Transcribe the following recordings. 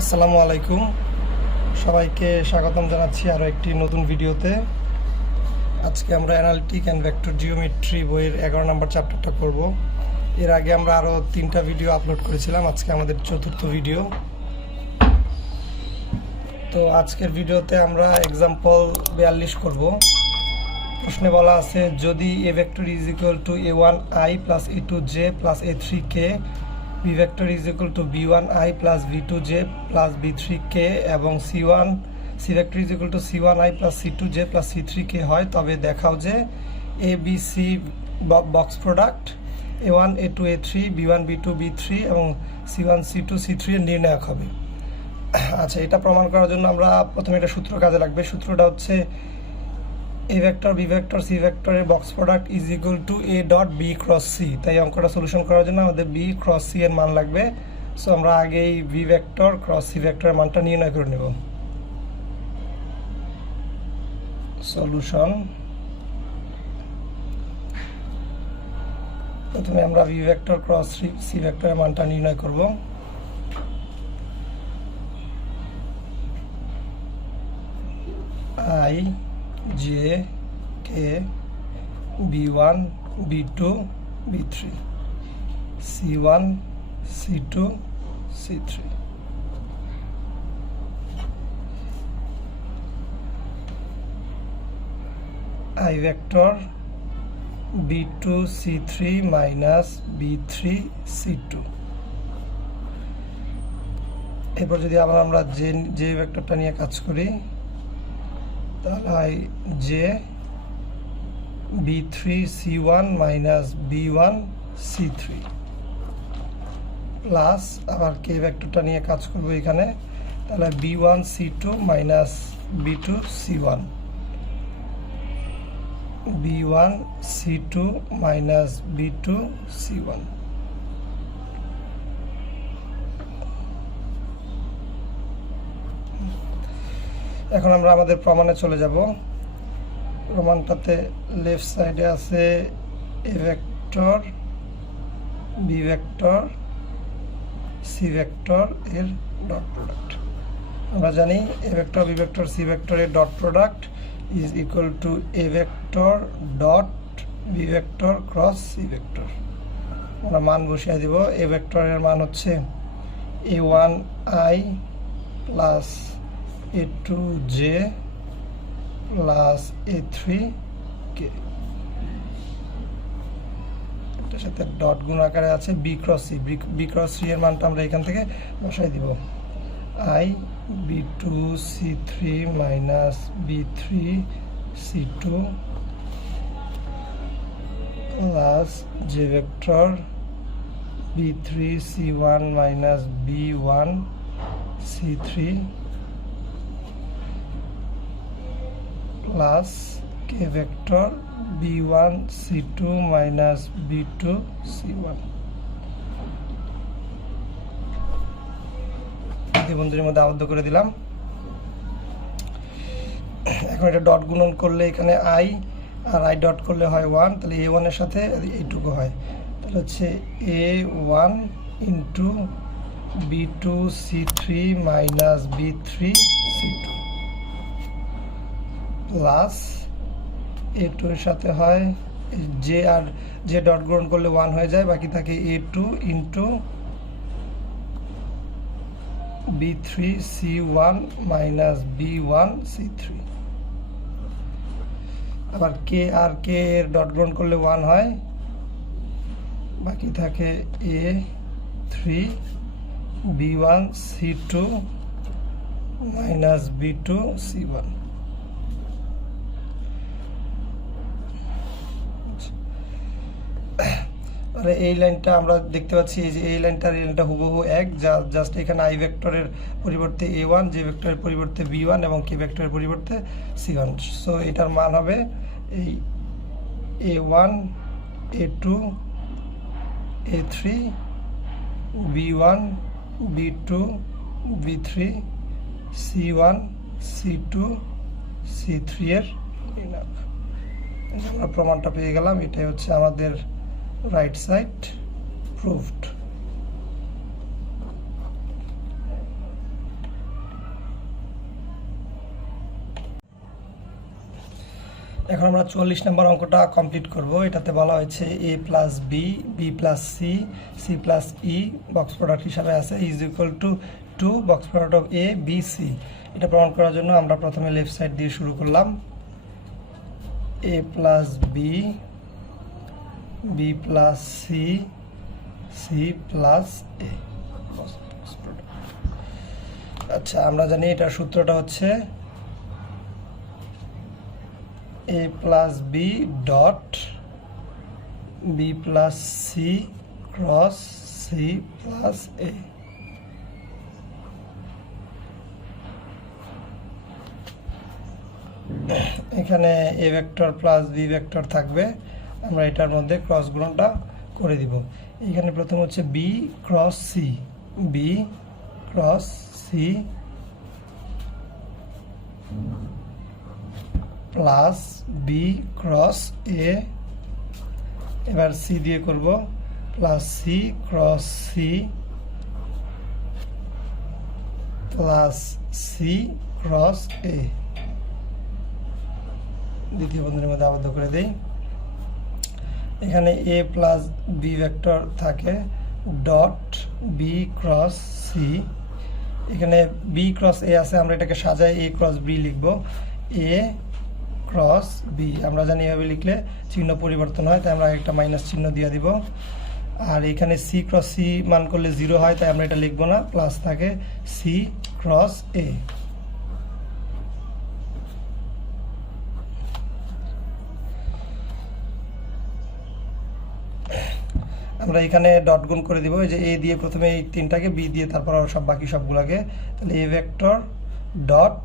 আসসালামু আলাইকুম, সবাইকে স্বাগতম জানাচ্ছি আরও একটি নতুন ভিডিওতে। আজকে আমরা অ্যানালিটিক অ্যান্ড ভেক্টর জিওমেট্রি বইয়ের 11 নম্বর চ্যাপ্টারটা করব। এর আগে আমরা আরও 3টা ভিডিও আপলোড করেছিলাম, আজকে আমাদের 4র্থ ভিডিও। তো আজকের ভিডিওতে আমরা এক্সাম্পল 42 করব। প্রশ্নে বলা আছে, যদি এ vector is equal to a1i plus a2j plus a3k, b vector is equal to b1i plus b2j plus b3k এবং c vector is equal to c1i plus c2j plus c3k হয়, তবে দেখাও যে a b c box product a1 a2 a3 b1 b2 b3 এবং c1 c2 c3 এর নির্ণায়ক হবে। আচ্ছা, এটা প্রমাণ করার জন্য আমরা প্রথমে একটা সূত্র কাজে লাগবে। সূত্রটা হচ্ছে a vector b vector c vector এর box product is equal two a dot b cross c। তাই অঙ্কটা সলিউশন করার জন্য আমাদের b ক্রস c এর মান লাগবে। সো আমরা আগেই b ভেক্টর ক্রস c ভেক্টরের মানটা নির্ণয় করে নেব। সলিউশন, প্রথমে আমরা b ভেক্টর ক্রস c ভেক্টরের মানটা নির্ণয় করব। i j k b1 b2 b3 c1 c2 c3 i vector b2 c3 minus b3 c2। এরপর যদি আমরা যে ভেক্টরটা নিয়ে কাজ করি, তাহলে j b3 c1 minus b1 c3 plus আবার k ভেক্টরটা নিয়ে কাজ করব এখানে, তাহলে b1 c2 minus b2 c1 b1 c2 minus b2 c1। এখন আমরা আমাদের প্রমাণে চলে যাব। প্রমাণটাতে লেফট সাইডে আছে A vector B vector C vector এর ডট প্রোডাক্ট। আমরা জানি A vector B vector C vector এর dot product is equal to A vector dot B vector cross C vector. আমরা মান বসিয়ে দিব। এ ভেক্টরের মান হচ্ছে a1i plus a2j plus a3k, এটার সাথে ডট গুণ আকারে আছে b cross c। b cross c এর মানটা আমরা এখান থেকে বসাই দিব। i b2 c3 minus b3 c2 plus j vector b3 c1 minus b1 c3 plus k vector b1 c2 minus b2 c1। বন্ধুদের মধ্যে আবদ্ধ করে দিলাম। এখন এটা ডট গুণন করলে এখানে i আর i ডট করলে হয় 1, তাহলে a1 এর সাথে এইটুকু হয়, তাহলে হচ্ছে a1 into b2 c3 minus b3 c2 plus a2 এর সাথে হয় যে, আর যে ডট গ্রহণ করলে 1 হয়ে যায়, বাকি থাকে a2 into b3 c1 minus b1 c3। আবার k আর k এর ডট গ্রহণ করলে 1 হয়, বাকি থাকে a3 b1 c2 minus b2 c1। এই লাইনটা আমরা দেখতে পাচ্ছি, এই যে এই লাইনটা হুবহু এক, জাস্ট এখানে i ভেক্টরের পরিবর্তে a1, j ভেক্টরের পরিবর্তে b1 এবং k ভেক্টরের পরিবর্তে c1। সো এটার মান হবে এই a1 a2 a3 b1 b2 b3 c1 c2 c3 এর নির্ণায়ক। আমরা প্রমাণটা পেয়ে গেলাম। এটাই হচ্ছে আমাদের right side proved। এখন আমরা 44 নম্বর অঙ্কটা কমপ্লিট করব। এটাতে বলা হয়েছে a plus B, B plus C, C plus a box product হিসাবে আছে is equal to 2 box product of a B c. এটা প্রমাণ করার জন্য আমরা প্রথমে লেফট সাইড দিয়ে শুরু করলাম। a plus B, B plus C, C plus A. আচ্ছা, আমরা জানি এটার সূত্রটা হচ্ছে a plus B dot B plus C cross C plus A. এখানে A vector plus B vector থাকবে, আমরা এটার মধ্যে ক্রস গুণনটা করে দিব। এখানে প্রথম হচ্ছে B cross C, B cross C plus B cross A, এবার সি দিয়ে করব, plus C cross C plus C cross A. দ্বিতীয় বন্ধনীর মধ্যে আবদ্ধ করে দেই। এখানে এ প্লাস বি ভেক্টর থাকে ডট বি ক্রস সি। এখানে বি ক্রস এ আছে, আমরা এটাকে সাজাই এ ক্রস বি লিখব। এ ক্রস বি আমরা জানি এভাবে লিখলে চিহ্ন পরিবর্তন হয়, তাই আমরা একটা মাইনাস চিহ্ন দিয়ে দিব। আর এখানে সি ক্রস সি মান করলে 0 হয়, তাই আমরা এটা লিখব না, প্লাস থাকে সি ক্রস এ। আমরা এখানে ডট গুণ করে দিব, এই যে এ দিয়ে প্রথমে এই তিনটাকে, বি দিয়ে তারপর সব বাকি সবগুলোকে। তাহলে A vector dot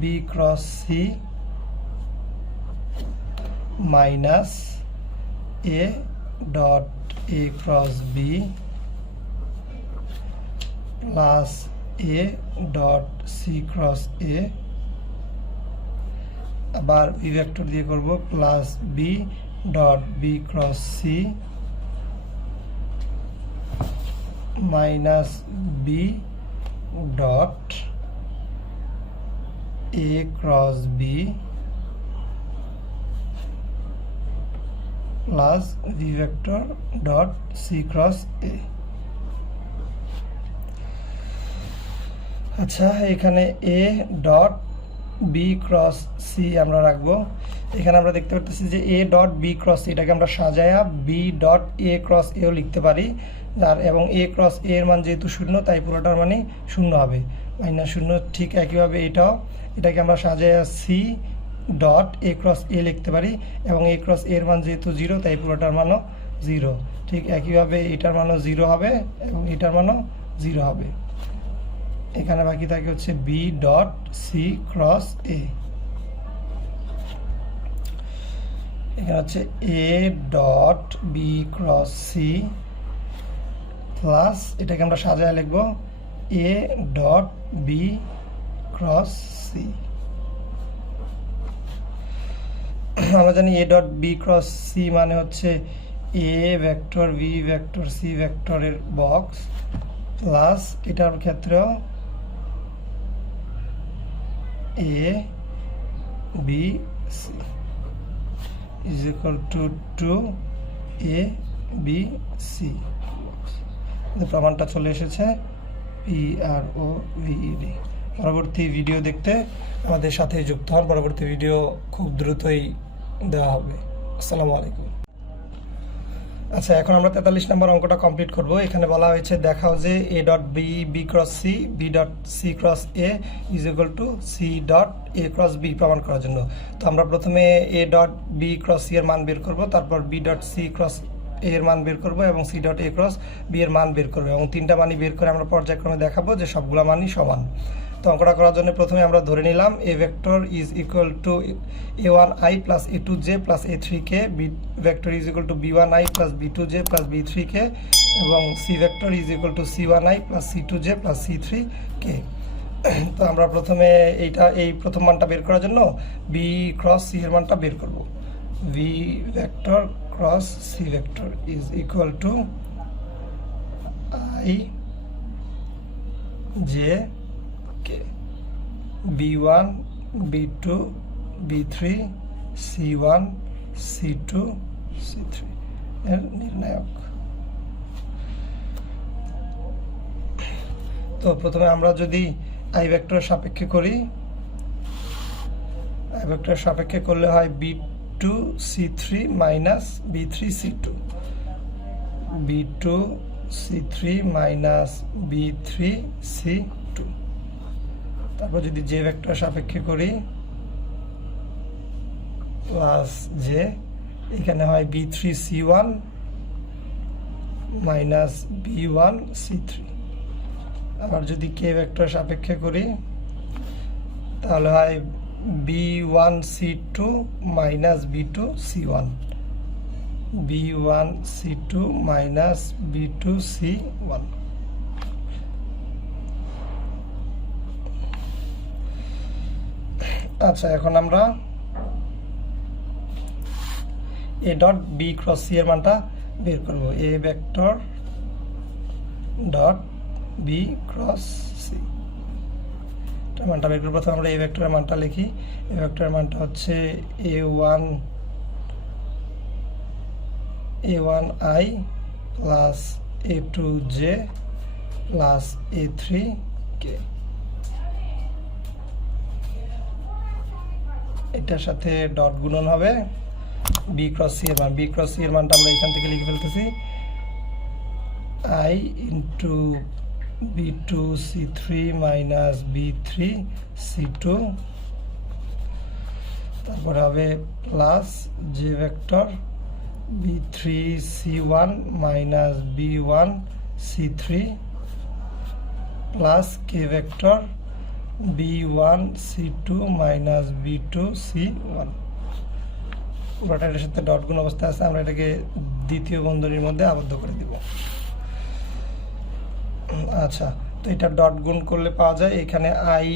B cross C minus A dot A cross B plus A dot C cross A. আবার বি ভেক্টর দিয়ে করব plus B dot B cross C minus B dot এ cross B plus B vector dot C cross এ। আচ্ছা, এখানে A dot B cross C আমরা রাখবো। এখানে আমরা দেখতে পাচ্ছি যে এ ডট বি ক্রস সি, এটাকে আমরা সাজায়া বি ডট এ ক্রস এও লিখতে পারি। আর এবং এ ক্রস এ এর মান যেহেতু 0, তাই পুরোটার মানে 0 হবে, -0। ঠিক একইভাবে এটাকে আমরা সাজায়া সি ডট এ ক্রস এ লিখতে পারি, এবং এ ক্রস এর মান যেহেতু 0, তাই পুরোটার মানও 0। ঠিক একইভাবে এটার মানও 0 হবে এবং এটার মানও 0 হবে। এখানে বাকি থাকে হচ্ছে B dot C cross A. এখানে হচ্ছে A dot B cross C plus, এটাকে আমরা সাজায় লিখব A dot B cross C. আমরা জানি A dot B cross C মানে হচ্ছে A vector B vector C ভেক্টরের বক্স, প্লাস এটার ক্ষেত্রেও A B C is equal to 2 A B C. প্রমাণটা চলে এসেছে, PROVED। পরবর্তী ভিডিও দেখতে আমাদের সাথে যুক্ত হন, পরবর্তী ভিডিও খুব দ্রুতই দেওয়া হবে। আসসালামু আলাইকুম। আচ্ছা, এখন আমরা 43 নম্বর অঙ্কটা কমপ্লিট করব। এখানে বলা হয়েছে দেখাও যে এ dot b b cross C, b dot C cross a is equal to c dot A cross b প্রমাণ করার জন্য। তো আমরা প্রথমে a dot B cross c এর মান বের করব, তারপর বি ডট সি ক্রস এর মান বের করব এবং সি ডট এ ক্রস বি এর মান বের করব, এবং তিনটা মানই বের করে আমরা পর্যায়ক্রমে দেখাবো যে সবগুলা মানই সমান। তো অঙ্কটা করার জন্য প্রথমে আমরা ধরে নিলাম a vector is equal to a1i plus a2j plus a3k, b vector is equal to b1i plus b2j plus b3k, এবং c vector is equal to c1i plus c2j plus c3k। তো আমরা প্রথমে এই প্রথম মানটা বের করার জন্য বি ক্রস সি এর মানটা বের করব। B vector cross C vector is equal to i j k b1 b2 b3 C1 C2 C3 এর নির্ণায়ক। তো প্রথমে আমরা যদি আই ভেক্টরের সাপেক্ষে করি, আই ভেক্টরের সাপেক্ষে করলে হয় B2 C3 minus B3 C2, B2 C3 minus B3 C2। তারপর যদি জে ভেক্টরের সাপেক্ষে করি প্লাস জে, এখানে হয় B3 C1 minus B1 C3। আবার যদি কে ভেক্টরের সাপেক্ষে করি তাহলে হয় B1 C2 minus B2 C1, B1 C2 minus B2 C1। আচ্ছা, এখন আমরা a dot B cross c এর মানটা বের করব। A vector dot B cross c এর মানটা বের করব। প্রথমে আমরা এ ভেক্টরের মানটা লিখি। এ ভেক্টরের মানটা হচ্ছে a1i plus a2j plus a3k। এটার সাথে ডট গুণন হবে বি ক্রস সি এর মান। বি ক্রস সি এর মানটা আমরা এখান থেকে লিখে ফেলতেছি i into B2 C3 minus B3 C2, তারপর হবে plus J vector B3 C1 minus B1 C3 plus K vector B1 C2 minus B2 C1। পুরোটা এটার সাথে ডট গুণ অবস্থায় আছে, আমরা এটাকে দ্বিতীয় বন্ধনীর মধ্যে আবদ্ধ করে দিব। আচ্ছা, তো এটা ডট গুণ করলে পাওয়া যায় এখানে আই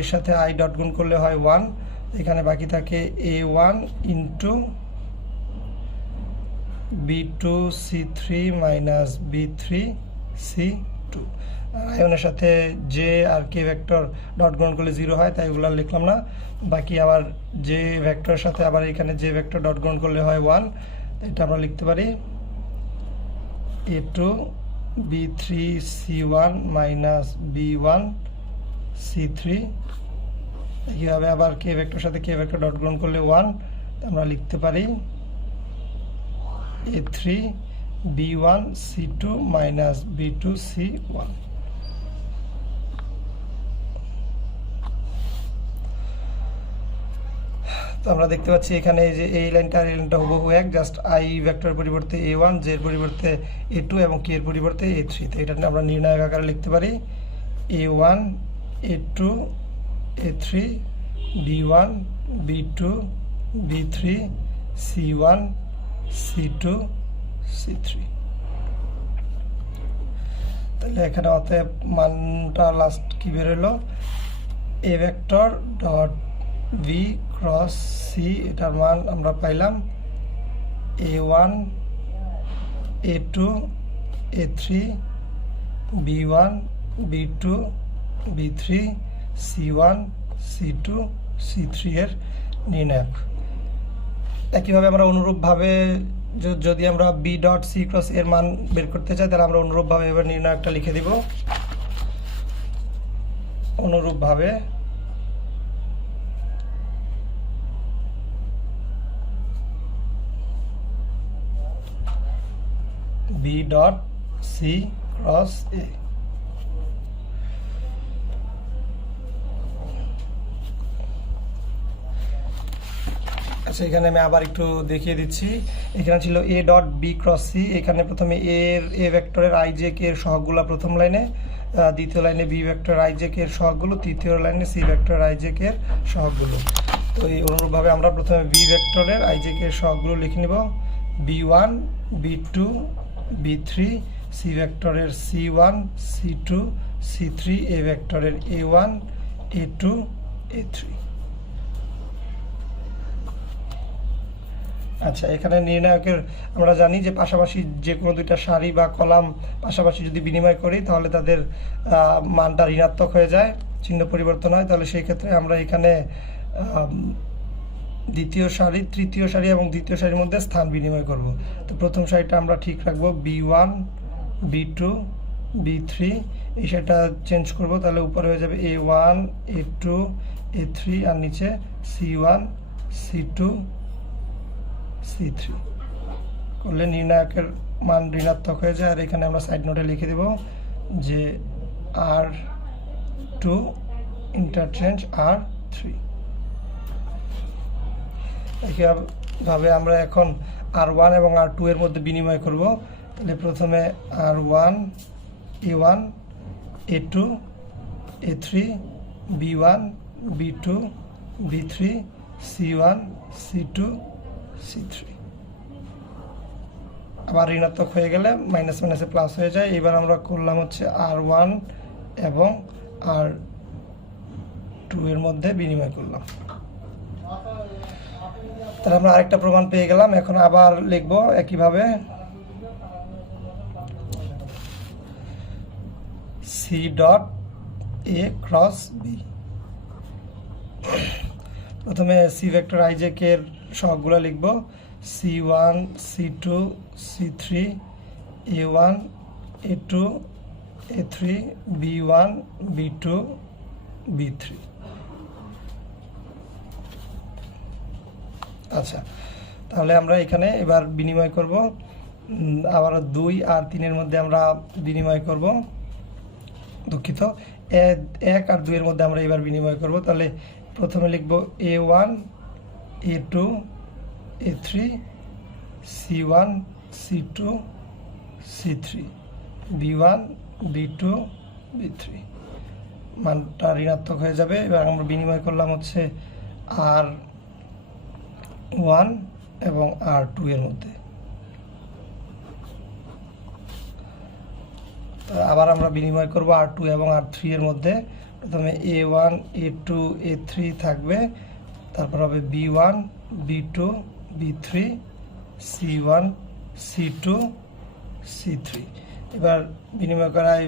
এর সাথে আই ডট গুণ করলে হয় 1, এখানে বাকি থাকে a1 into B2 C3 minus B3 C2। আয়নের সাথে জে আর কে ভেক্টর ডট গুণ করলে 0 হয়, তাই ওগুলো লিখলাম না। বাকি আবার জে ভেক্টরের সাথে আবার এখানে জে ভেক্টর ডট গুণ করলে হয় 1, এটা আমরা লিখতে পারি a2 B3 C1 minus B1 C3। এইভাবে আবার কে ভেক্টরের সাথে কে ভেক্টর ডট গুণ করলে 1, আমরা লিখতে পারি a3 B1 C2 minus B2 C1। তো আমরা দেখতে পাচ্ছি এখানে এই যে এই লাইনটা আর এই লাইনটা হুবহু এক, জাস্ট আই ভেক্টরের পরিবর্তে a1, জে এর পরিবর্তে a2 এবং কে এর পরিবর্তে a3। তো এটা আমরা নির্ণায়ক আকারে লিখতে পারি a1 a2 a3 b1 b2 b3 c1 c2 c3। তাহলে এখানে অতএব মানটা লাস্ট কি বের হলো, a vector dot b cross c, এটার মান আমরা পাইলাম a1 a2 a3 b1 b2 b3 c1 c2 c3 এর নির্ণায়ক। একইভাবে আমরা অনুরূপভাবে যদি আমরা বি ডট সি ক্রস এর মান বের করতে চাই তাহলে আমরা অনুরূপভাবে এবার নির্ণায়কটা লিখে দিব। অনুরূপভাবে বি ডট সি ক্রস এ। আচ্ছা, এখানে আমি আবার একটু দেখিয়ে দিচ্ছি। এখানে ছিল a dot B cross C, এখানে প্রথমে এ ভেক্টরের আই জে কে এর সহগগুলো প্রথম লাইনে, দ্বিতীয় লাইনে b vector i j k এর সহগগুলো, তৃতীয় লাইনে c vector i j k এর সহগগুলো। তো এই অনুরূপভাবে আমরা প্রথমে বি ভেক্টরের আই জে কে এর সহগগুলো লিখে নিব b1 b2 b3, সি ভেক্টরের c1 c2 c3, এ ভেক্টরের a1 a2 a3। আচ্ছা, এখানে নির্ণায়কের আমরা জানি যে পাশাপাশি যে কোনো দুইটা সারি বা কলাম পাশাপাশি যদি বিনিময় করি তাহলে তাদের মানটা ঋণাত্মক হয়ে যায়, চিহ্ন পরিবর্তন হয়। তাহলে সেই ক্ষেত্রে আমরা এখানে দ্বিতীয় সারি, তৃতীয় সারি এবং দ্বিতীয় সারির মধ্যে স্থান বিনিময় করব। তো প্রথম সারিটা আমরা ঠিক রাখবো B1 B2 B3, এই সারিটা চেঞ্জ করব, তাহলে উপরে হয়ে যাবে A1 A2 A3 আর নিচে C1 C2 C3 করলে নির্ণায়কের মান ঋণাত্মক হয়ে যায়। আর এখানে আমরা সাইড নোটে লিখে দেব যে R2 ইন্টারচেঞ্জ R3। একইভাবে আমরা এখন R1 এবং R2 এর মধ্যে বিনিময় করব। তাহলে প্রথমে R1 A1 A2 A3 B1 B2 B3 C1 C2 C3, আবার ঋণাত্মক হয়ে গেলে মাইনাস মাইনাসে প্লাস হয়ে যায়। এবার আমরা করলাম হচ্ছে R1 এবং R2 এর মধ্যে বিনিময় করলাম। তাহলে আমরা আরেকটা প্রমাণ পেয়ে গেলাম। এখন আবার লিখব একইভাবে C dot A cross B। প্রথমে C ভেক্টর ijk এর সহগগুলো লিখব C1 C2 C3 A1 A2 A3 B1 B2 B3। আচ্ছা, তাহলে আমরা এখানে এবার বিনিময় করব। আবার 2 আর 3 এর মধ্যে আমরা বিনিময় করব, দুঃখিত 1 আর 2 এর মধ্যে আমরা এবার বিনিময় করব। তাহলে প্রথমে লিখব A1 A2 A3 C1 C2 C3 B1 B2 B3, মানটা ঋণাত্মক হয়ে যাবে। এবার আমরা বিনিময় করলাম হচ্ছে R1 এবং R2 এর মধ্যে। আবার আমরা বিনিময় করব R2 এবং R3 এর মধ্যে। প্রথমে A1 A2 A3 থাকবে, তারপর হবে B1 B2 B3 C1 C2 C3। এবার বিনিময় করায়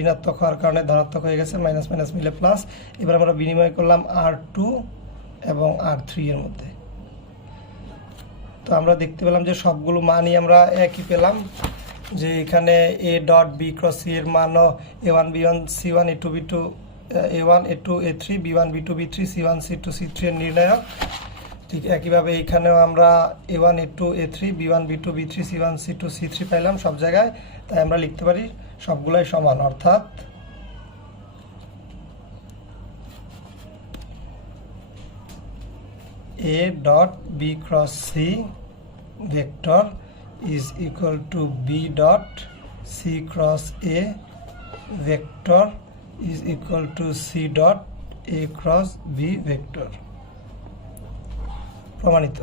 ঋণাত্মক হওয়ার কারণে ধনাত্মক হয়ে গেছে, মাইনাস মাইনাস মিলে প্লাস। এবার আমরা বিনিময় করলাম R2 এবং R3 এর মধ্যে। তো আমরা দেখতে পেলাম যে সবগুলো মানই আমরা একই পেলাম, যে এখানে A dot B cross C এর মানও A1 B1 C1 A2 B2 A1 A2 A3 B1 B2 B3 C1 C2 C3 এর নির্ণায়ক। ঠিক একইভাবে এইখানেও আমরা A1 A2 A3 B1 B2 B3 C1 C2 C3 পাইলাম সব জায়গায়। তাই আমরা লিখতে পারি সবগুলাই সমান, অর্থাৎ A dot B cross C vector is equal to B dot C cross A vector is equal to C dot A cross B vector। প্রমাণিত।